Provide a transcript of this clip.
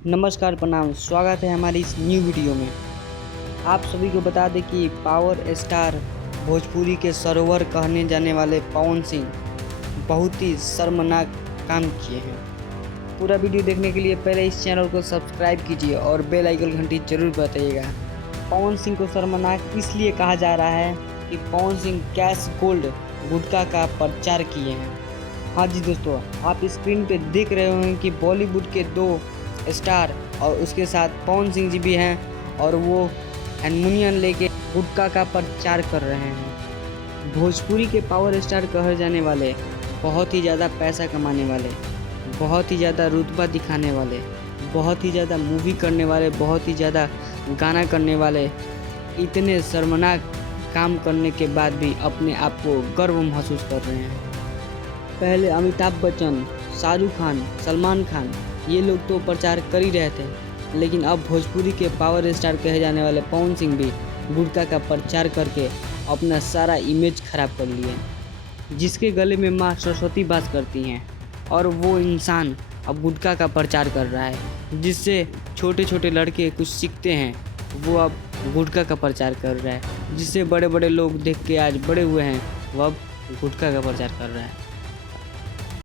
नमस्कार, प्रणाम। स्वागत है हमारी इस न्यू वीडियो में। आप सभी को बता दें कि पावर स्टार भोजपुरी के सरोवर कहने जाने वाले पवन सिंह बहुत ही शर्मनाक काम किए हैं। पूरा वीडियो देखने के लिए पहले इस चैनल को सब्सक्राइब कीजिए और बेल आइकन घंटी जरूर बताइएगा। पवन सिंह को शर्मनाक इसलिए कहा जा रहा है कि पवन सिंह कैश गोल्ड गुटखा का प्रचार किए हैं। हाँ जी दोस्तों, आप स्क्रीन पे देख रहे होंगे कि बॉलीवुड के 2 स्टार और उसके साथ पवन सिंह जी भी हैं और वो हारमोनियम लेके गुटखा का प्रचार कर रहे हैं। भोजपुरी के पावर स्टार कहे जाने वाले, बहुत ही ज़्यादा पैसा कमाने वाले, बहुत ही ज़्यादा रुतबा दिखाने वाले, बहुत ही ज़्यादा मूवी करने वाले, बहुत ही ज़्यादा गाना करने वाले, इतने शर्मनाक काम करने के बाद भी अपने आप को गर्व महसूस कर रहे हैं। पहले अमिताभ बच्चन, शाहरुख खान, सलमान खान ये लोग तो प्रचार कर ही रहे थे, लेकिन अब भोजपुरी के पावर स्टार कहे जाने वाले पवन सिंह भी गुटखा का प्रचार करके अपना सारा इमेज खराब कर लिए। जिसके गले में माँ सरस्वती वास करती हैं और वो इंसान अब गुटखा का प्रचार कर रहा है, जिससे छोटे छोटे लड़के कुछ सीखते हैं। वो अब गुटखा का प्रचार कर रहा है, जिससे बड़े बड़े लोग देख के आज बड़े हुए हैं, वो अब गुटखा का प्रचार कर रहा है।